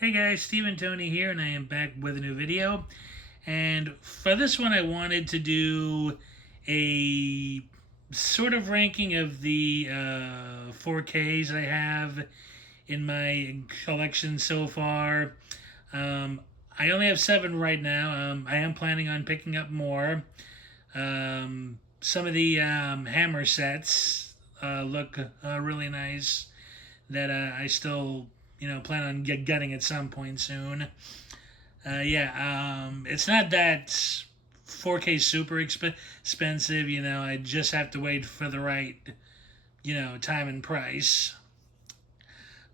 Hey guys, Steve and Tony here, and I am back with a new video. And for this one, I wanted to do a sort of ranking of the 4Ks I have in my collection so far. Um, I only have 7 right now. I am planning on picking up more. Some of the hammer sets look really nice that I still plan on getting at some point soon. It's not that 4K super expensive. I just have to wait for the right time and price.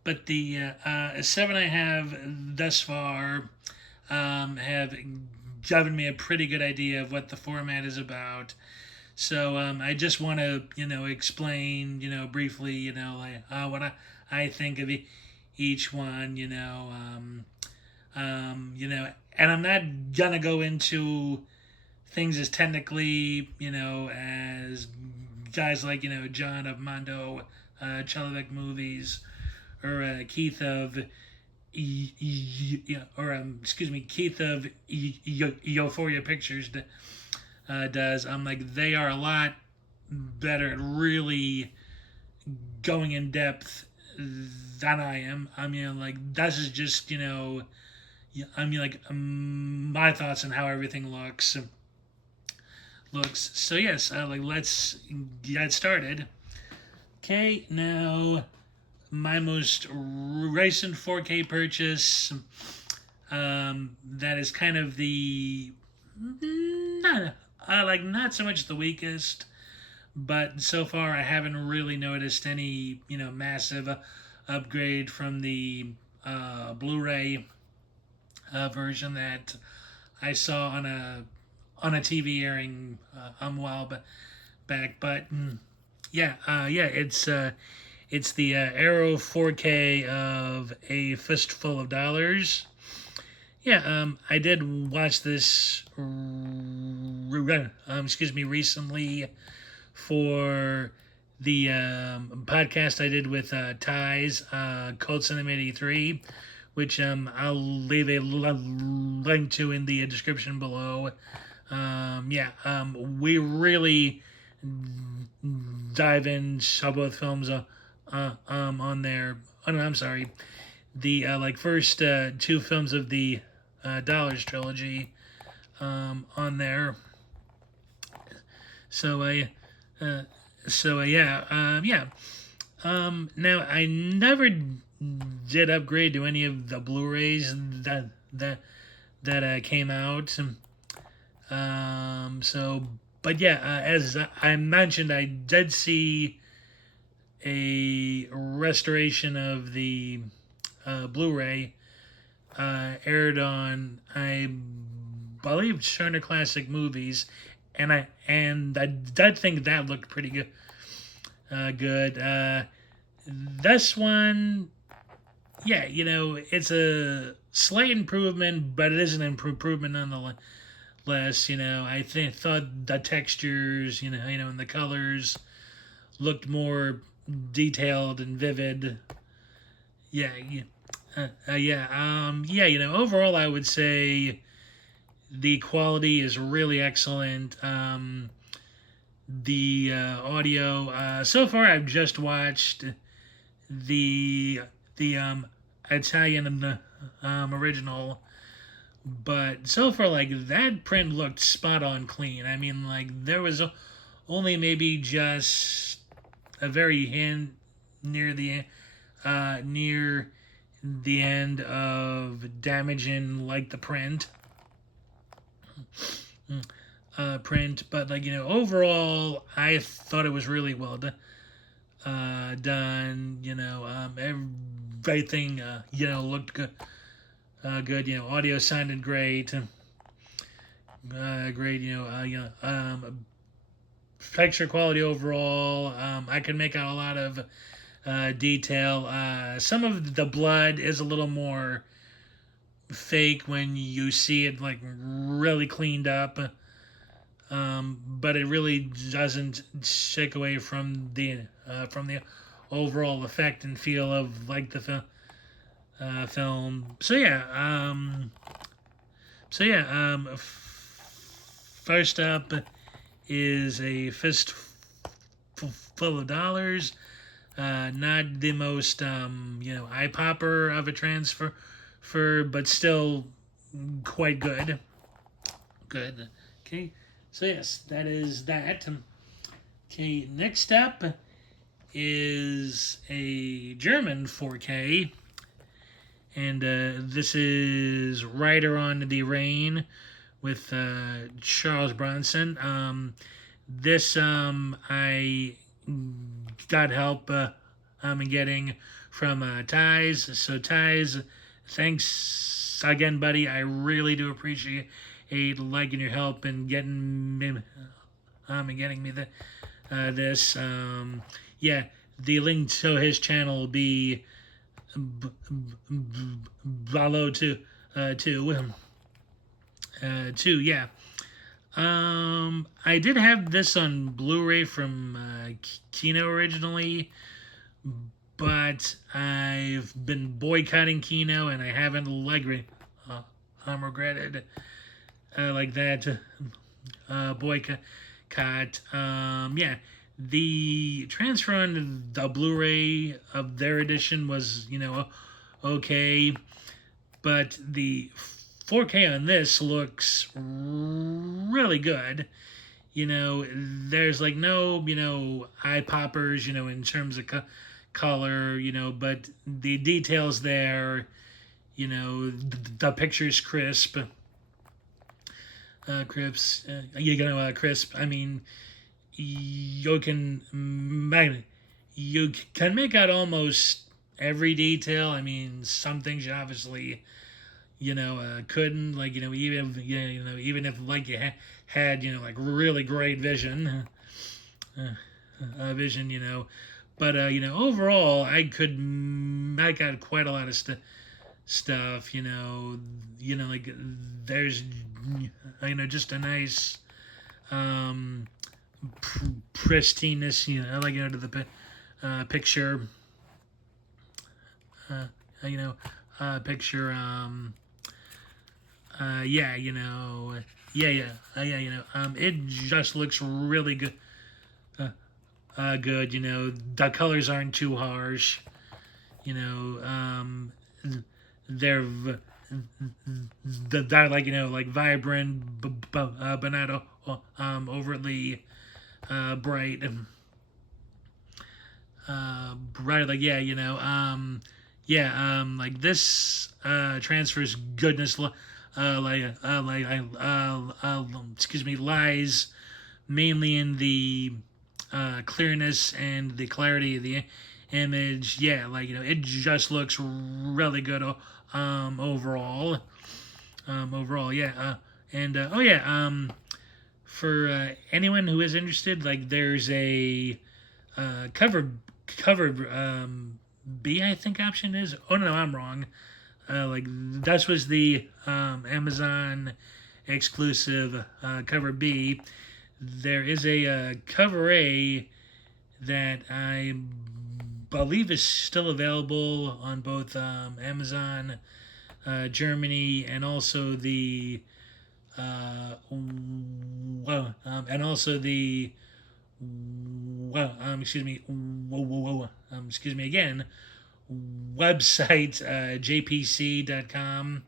But the 7 I have thus far have given me a pretty good idea of what the format is about. So I just want to explain briefly like what I think of each one. And I'm not gonna go into things as technically, as guys like John of Mondo Chelovic movies, or Keith of Keith of Euphoria Pictures does. I'm like, they are a lot better at really going in depth than I am. I mean, like, this is just my thoughts on how everything looks. So yes, like, let's get started. Okay, now my most recent 4K purchase. That is kind of the not so much the weakest, but so far I haven't really noticed any massive upgrade from the Blu-ray version that I saw on a TV airing a while back. But it's the Arrow 4K of A Fistful of Dollars. Yeah, I did watch this. Recently for the podcast I did with Thijs, Code Cinema 83, which I'll leave a link to in the description below. We really dive into both films on there. Oh, no, I'm sorry. The first 2 films of the Dollars trilogy on there. So I yeah. Now I never did upgrade to any of the Blu-rays that came out. So, but yeah, as I mentioned, I did see a restoration of the Blu-ray aired on, I believe, Turner Classic Movies, and I did think that looked pretty good. This one, yeah, it's a slight improvement, but it is an improvement nonetheless. Thought the textures, and the colors looked more detailed and vivid. Yeah, Overall, I would say the quality is really excellent. The audio. So far, I've just watched the Italian original, but so far, like, that print looked spot on clean. I mean, like, there was only maybe just a very hint near the end of damaging, like, the print, but, like, overall, I thought it was really well done. Everything looked good. Audio sounded great. Great. Picture quality overall. I could make out a lot of detail. Some of the blood is a little more fake when you see it, like, really cleaned up. But it really doesn't take away from the overall effect and feel of, like, film. So yeah, first up is a full of dollars. Not the most eye popper of a transfer, but still quite good. Good. Okay. So yes, that is that. Okay. Next up is a German 4K, and this is Rider on the Rain with Charles Bronson. This I got help in getting from Thijs. So Thijs, thanks again, buddy. I really do appreciate liking your help and getting me this. Yeah, the link to his channel will be below too. Yeah. I did have this on Blu-ray from Kino originally, but I've been boycotting Kino and I haven't regretted like that boycott. Yeah, the transfer on the Blu-ray of their edition was okay, but the 4K on this looks really good. There's like no, eye poppers, in terms of color, but the details there, the picture's crisp. Crisp. I mean, you can make out almost every detail. I mean, some things you obviously couldn't, like, even if like you had like really great vision, but overall I got quite a lot of stuff, like there's just a nice pristineness, like to the picture, picture. It just looks really good. Good. The colors aren't too harsh. They're they're like like vibrant, but not overtly bright. Bright, like like this transfers goodness. Excuse me, lies mainly in the clearness and the clarity of the image. Yeah, like it just looks really good overall. Yeah. And oh yeah, for anyone who is interested, like there's a cover B, I think option is. Oh no, I'm wrong. Like that was the Amazon exclusive cover B. There is a cover A that I believe is still available on both Amazon Germany and also the excuse me again, website jpc.com.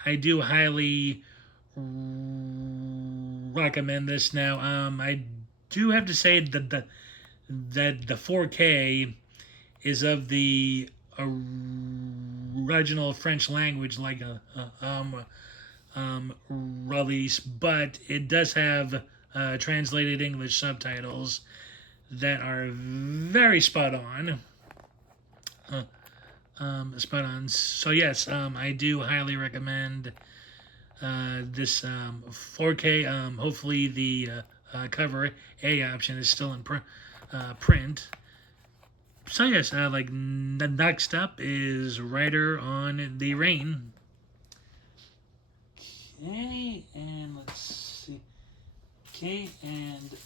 I do highly recommend this. Now, I do have to say that the 4K is of the original French language, like a release, but it does have translated English subtitles that are very spot on. So yes, I do highly recommend this 4K. Hopefully the cover A option is still in print. So yes, like the next up is Rider on the Rain. Okay, and let's see. Okay, and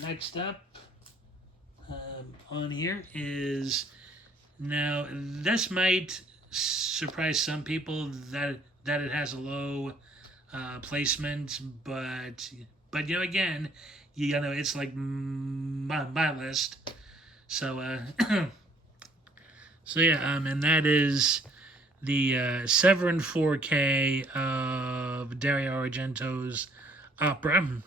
next up, on here is now this might surprise some people that it has a low placement, but again, it's like my list. So so yeah, and that is the Severin 4K of Dario Argento's opera.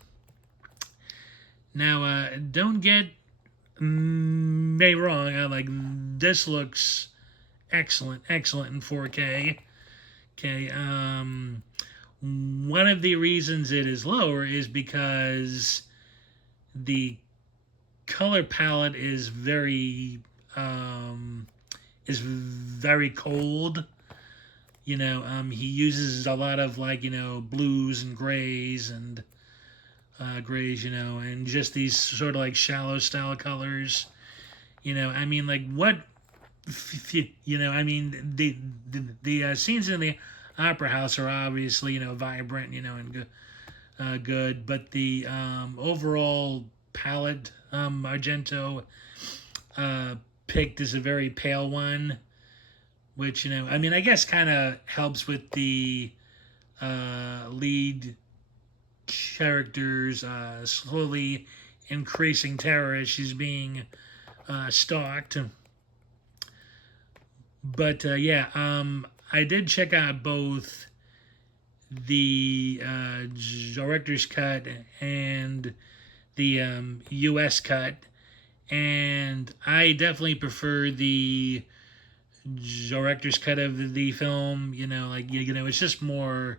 Now, don't get me wrong. This looks excellent in 4K. Okay, one of the reasons it is lower is because the color palette is very cold. He uses a lot of blues and grays and and just these sort of shallow style colors. What the scenes in the opera house are obviously vibrant and good, but the overall palette Argento picked is a very pale one, which I guess kind of helps with the lead character's slowly increasing terror as she's being stalked. But yeah, I did check out both the director's cut and the U.S. cut, and I definitely prefer the director's cut of the film. It's just more.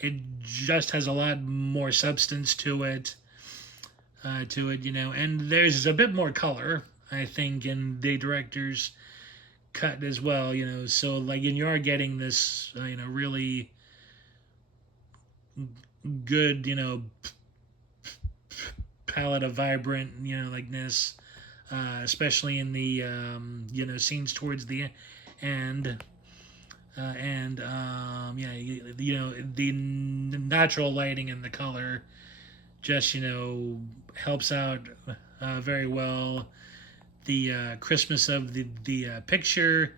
It just has a lot more substance to it. And there's a bit more color, I think, in the director's cut as well. So and you are getting this, really good, palette of vibrant, likeness, especially in the, scenes towards the end. The natural lighting and the color just helps out very well. The crispness of the picture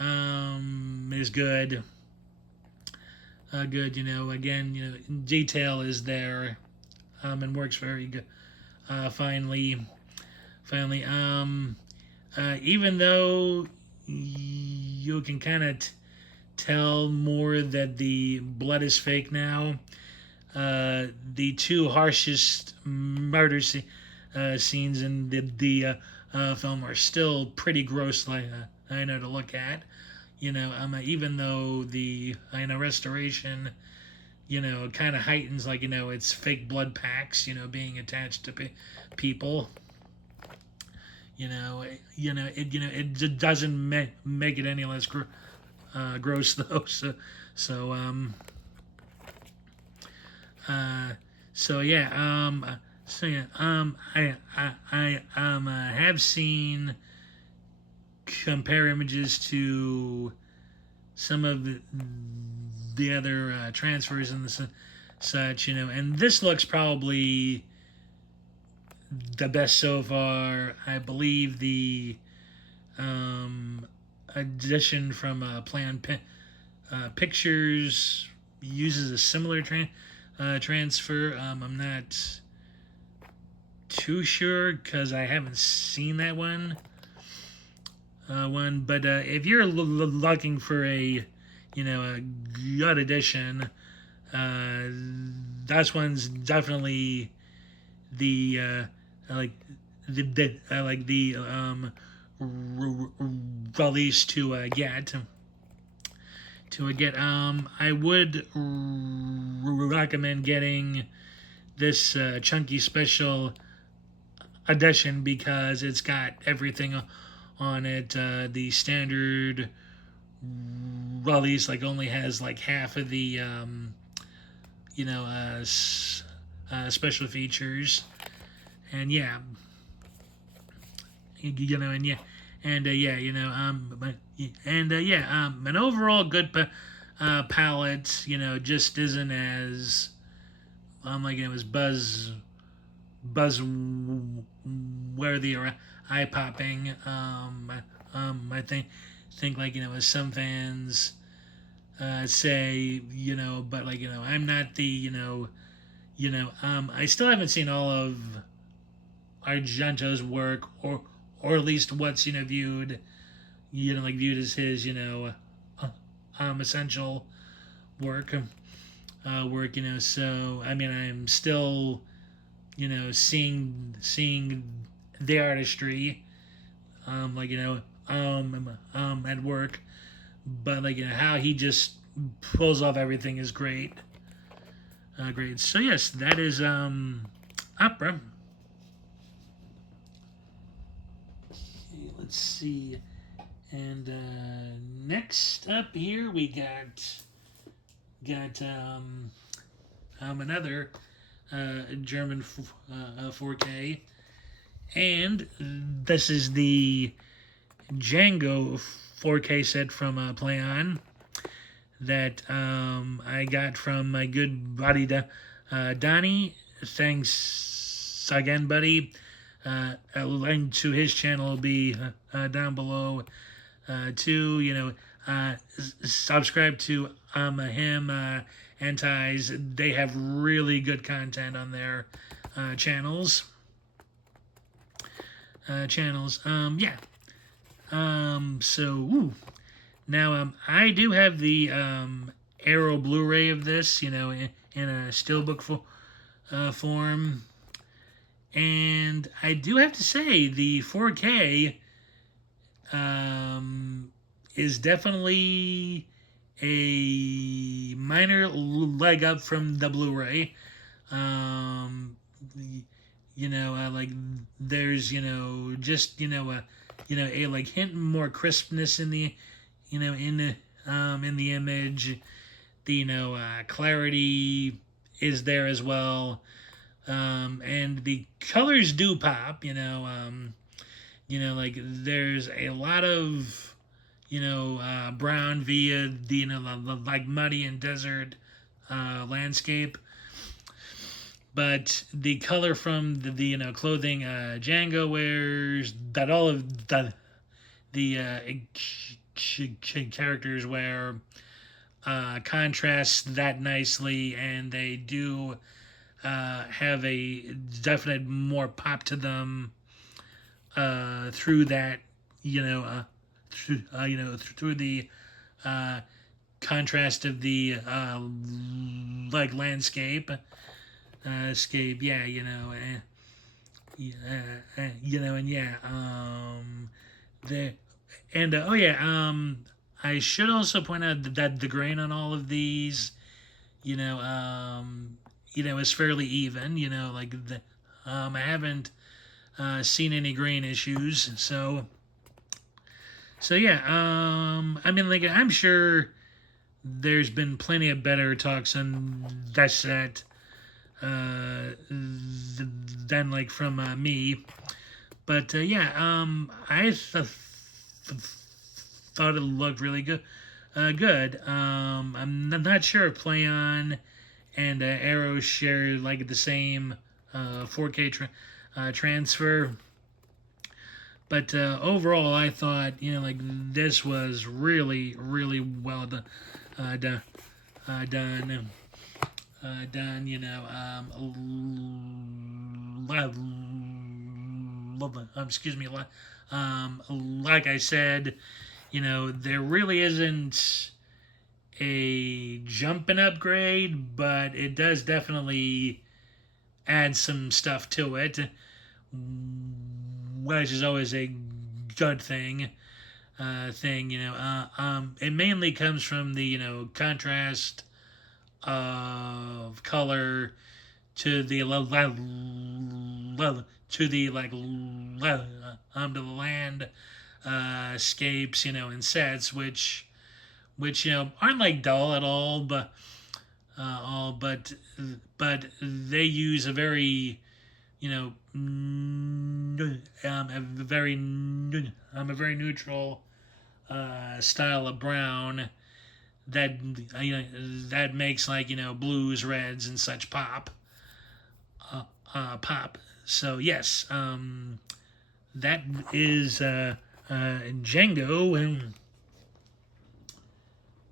is good. Again, detail is there and works very good. Finally, even though you can kind of tell more that the blood is fake now, the two harshest murder scenes in the film are still pretty gross, to look at. Even though the restoration, kind of heightens it's fake blood packs, being attached to people. It just doesn't make it any less gross though. I have seen compare images to some of the other transfers and such, and this looks probably the best so far. I believe the edition from Planned Pictures uses a similar transfer. I'm not too sure because I haven't seen that one. But if you're looking for a good edition, that one's definitely the release to get. I would recommend getting this chunky special edition because it's got everything on it. The standard release only has half of the special features, and yeah, an overall good palette, just isn't as as buzz buzzworthy or eye popping. I think like as some fans say, but like I'm not the I still haven't seen all of Argento's work, or at least what's viewed like viewed as his essential work. So I mean, I'm still seeing the artistry, at work, but like how he just pulls off everything is great. Great. So yes, that is opera. Okay, let's see. And next up here we got another German 4K, and this is the Django 4K set from PlayOn that I got from my good buddy Donnie. Thanks again, buddy. A link to his channel will be down below too. Subscribe to him and Thijs. They have really good content on their channels. Yeah. So now I do have the Arrow Blu-ray of this, in a steelbook form, and I do have to say the 4K is definitely a minor leg up from the Blu-ray. Like there's just a like hint more crispness in the in the image. The clarity is there as well, and the colors do pop. Like there's a lot of brown via the like muddy and desert landscape, but the color from the clothing Django wears, that all of the characters wear, contrasts that nicely, and they do have a definite more pop to them through that through the contrast of the like landscape escape, yeah, and yeah, the and oh yeah, I should also point out that the grain on all of these, is fairly even. Like I haven't seen any grain issues, so yeah. I mean, like I'm sure there's been plenty of better talks on that set than like from me, but yeah, I thought it looked really good. Good. I'm not sure if PlayOn and Arrow share like the same 4K transfer, but overall, I thought like this was really really well done. Done. Done. Excuse me. Like I said, there really isn't a jumping upgrade, but it does definitely add some stuff to it, which is always a good thing. It mainly comes from the contrast of color to the to the like to the land scapes, and sets, which aren't like dull at all, but they use a very a very neutral style of brown that that makes like blues, reds, and such pop. So yes, that is Django.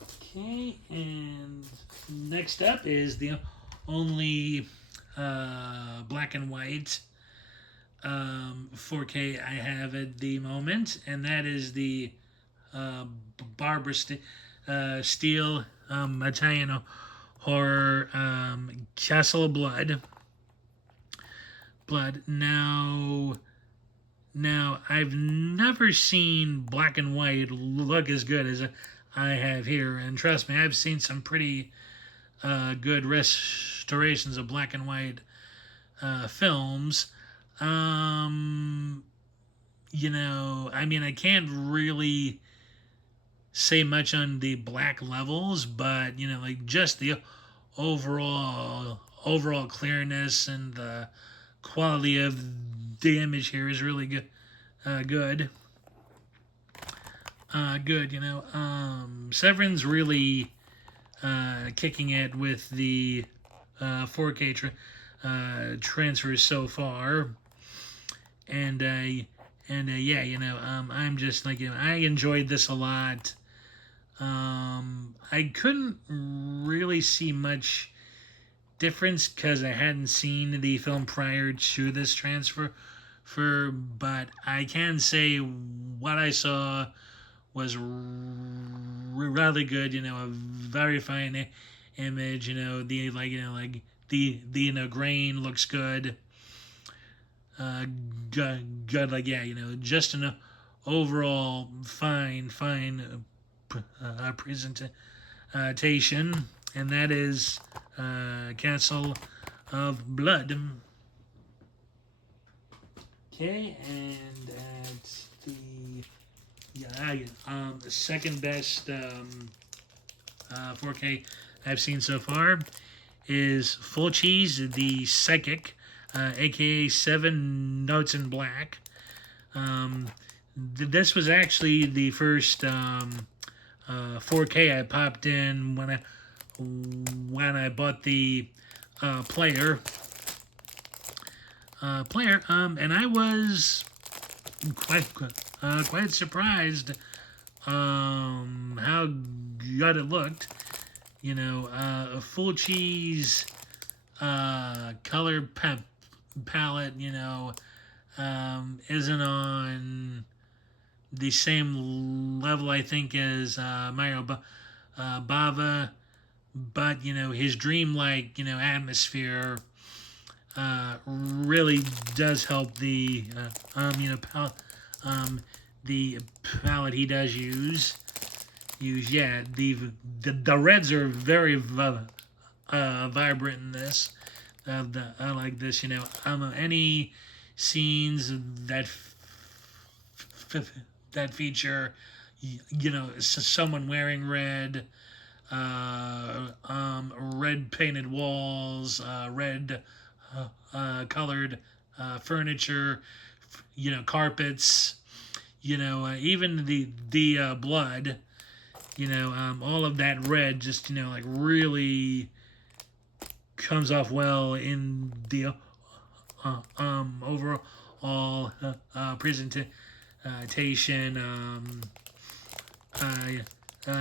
Okay, and next up is the only black and white 4K I have at the moment, and that is the uh, Barbara Steele Italian horror Castle of Blood. Now I've never seen black and white look as good as I have here, and trust me, I've seen some pretty good restorations of black and white films. Um, I mean, I can't really say much on the black levels, but like just the overall clearness and the quality of the image here is really good. Good. Good. Severin's really kicking it with the 4K transfers so far, and yeah, I'm just like I enjoyed this a lot. I couldn't really see much difference because I hadn't seen the film prior to this transfer, but I can say what I saw was rather good. A very fine image. The grain looks good. Good. Like yeah, just an overall fine presentation, and that is Castle of Blood. Okay, and at the second best 4K I've seen so far is Fulci's The Psychic, aka Seven Notes in Black. This was actually the first 4K I popped in when I bought the player. And I was quite surprised how good it looked. Fulci's color palette, isn't on the same level, I think, as Mario Bava, but his dreamlike atmosphere really does help the the palette he does use. Yeah, the reds are very vibrant in this. I like this. Any scenes that feature someone wearing red, red painted walls, red colored furniture, carpets, even the blood, all of that red just like really comes off well in the overall presentation.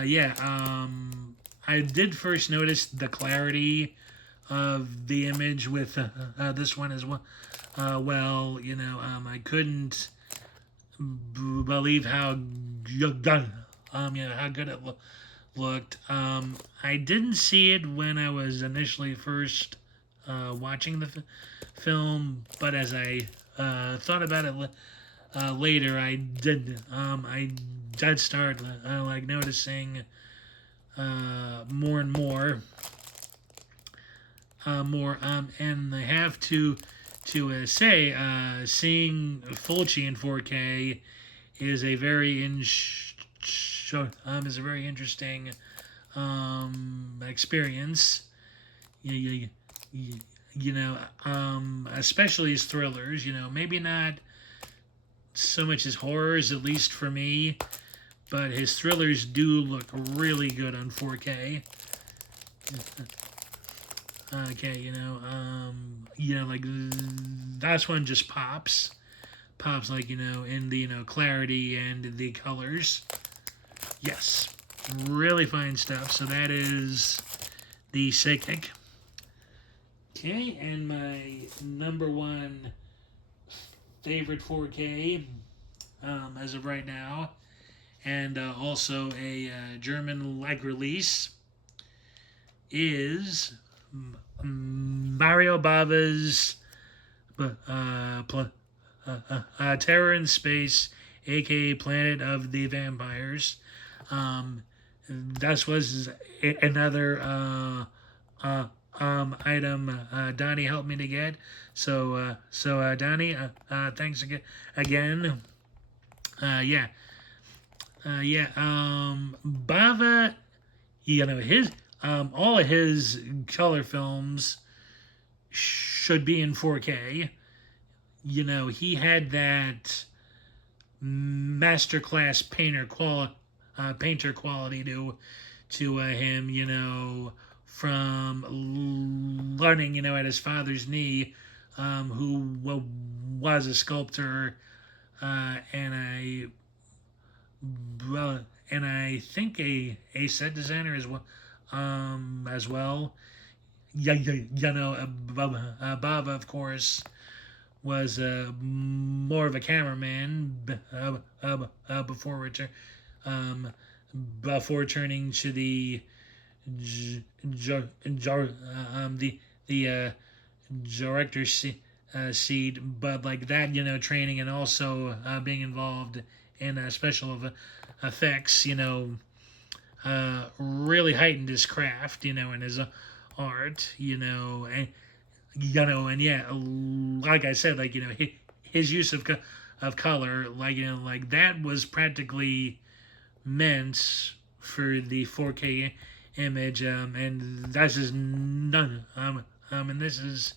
Yeah, I did first notice the clarity of the image with this one as well. I couldn't believe how good, how good it looked. I didn't see it when I was initially first watching the film, but as I thought about it later, I did start like noticing more and more. And I have to say, seeing Fulci in 4K is a very interesting experience. Especially his thrillers. Maybe not so much his horrors, at least for me, but his thrillers do look really good on 4K. Okay, like that's one just pops like in the clarity and the colors. Yes, really fine stuff. So that is the Psychic. Okay, and my number one favorite 4K as of right now, and also a German leg release, is Mario Bava's Terror in Space, aka Planet of the Vampires. Um, that was another item Donnie helped me to get. So Donnie, thanks again. Yeah, yeah. Bava, his all of his color films should be in 4K. He had that masterclass painter quality to him. From learning, at his father's knee, who was a sculptor, and I think a set designer as well. As well. Yeah, Baba, of course, was more of a cameraman um, before turning to the the director seat, but like that, training and also being involved in special effects, really heightened his craft, and his art, and yeah, like I said, like his use of color, like like that was practically meant for the 4K image, and that's just none, and this is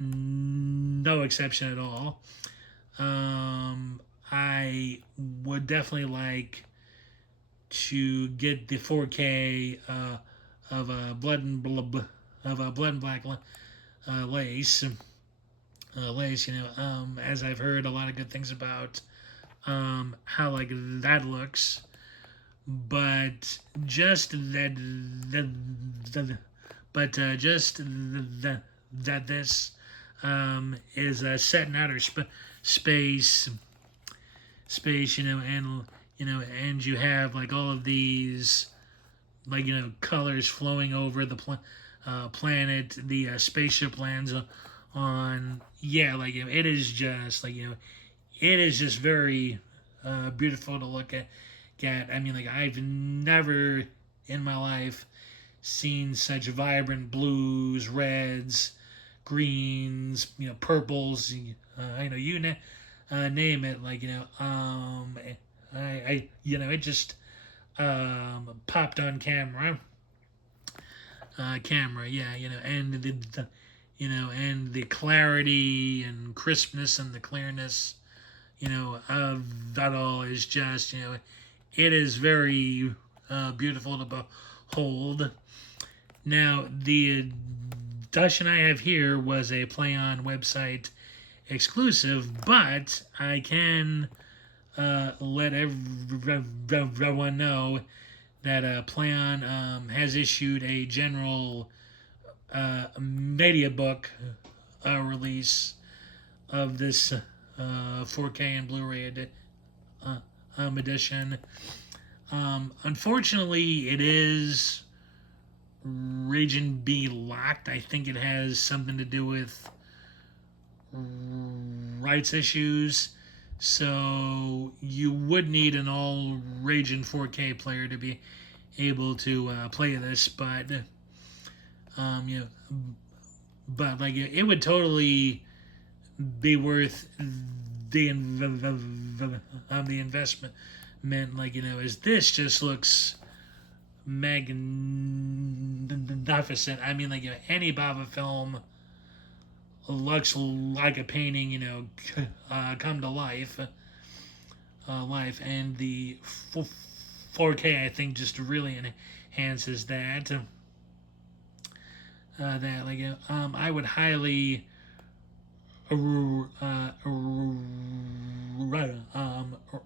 no exception at all. I would definitely like to get the 4K of blood and black lace. Lace, as I've heard a lot of good things about how like that looks, but just just that this is set in outer space, and you have like all of these like colors flowing over the planet. The spaceship lands on. Yeah, like it is just like it is just very beautiful to look at. I mean, like I've never in my life seen such vibrant blues, reds, greens, purples. Name it. Like it just popped on camera. Yeah, and and the clarity and crispness and the clearness, of that all is just, it is very beautiful to behold. Now, the edition I have here was a Play On website exclusive, but I can let everyone know that Play On has issued a general media book release of this 4K and Blu-ray edition. Unfortunately, it is Region B locked. I think it has something to do with rights issues. So you would need an all Region 4K player to be able to play this, but like it would totally be worth the investment. Like as this just looks magnificent. I mean, like any Bava film looks like a painting, come to life. And the 4K I think just really enhances that. that like I would highly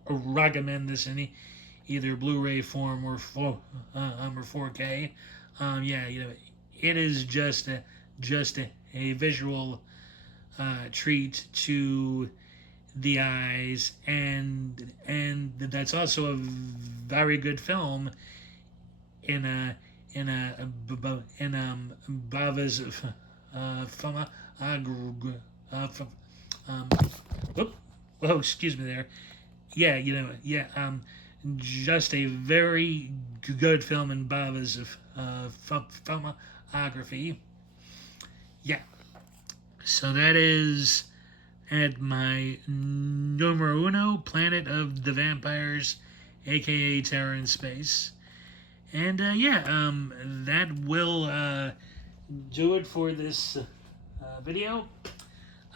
recommend this in either Blu-ray form or 4K. Yeah, it is just a visual treat to the eyes, and that's also a very good film in a Bava's from um, whoop, oh, excuse me there. Yeah, just a very good film in Bava's filmography. Yeah, so that is at my numero uno, Planet of the Vampires, aka Terror in Space. And yeah, that will do it for this video.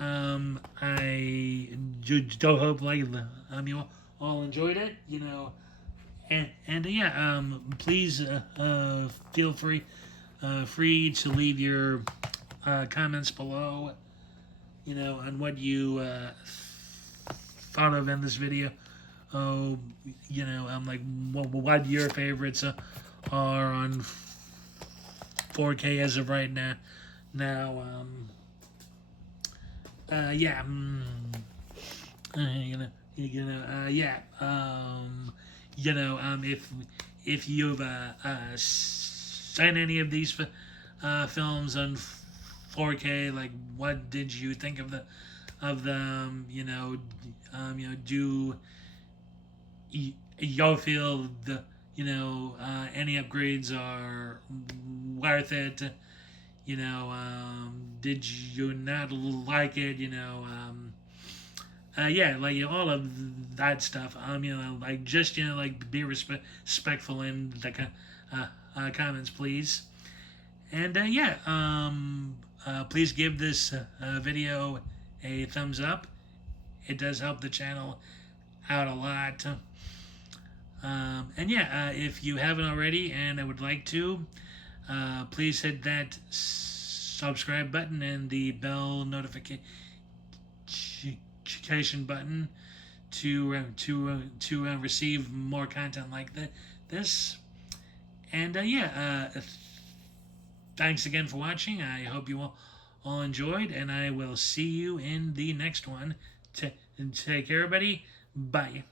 I do hope you all enjoyed it. And yeah, please feel free to leave your comments below. On what you thought of in this video. Oh, I'm like what your favorites are on 4K as of right now. Yeah, yeah. If you've seen any of these films on 4K, like what did you think of them? Do y'all feel any upgrades are worth it? Did you not like it? Yeah, like all of that stuff. Like just like be respectful in the comments, please. And yeah, please give this video a thumbs up. It does help the channel out a lot. And yeah, if you haven't already and I would like to, please hit that subscribe button and the bell notification button to receive more content like this. And yeah, thanks again for watching. I hope you all enjoyed, and I will see you in the next one. Take care, everybody. Bye.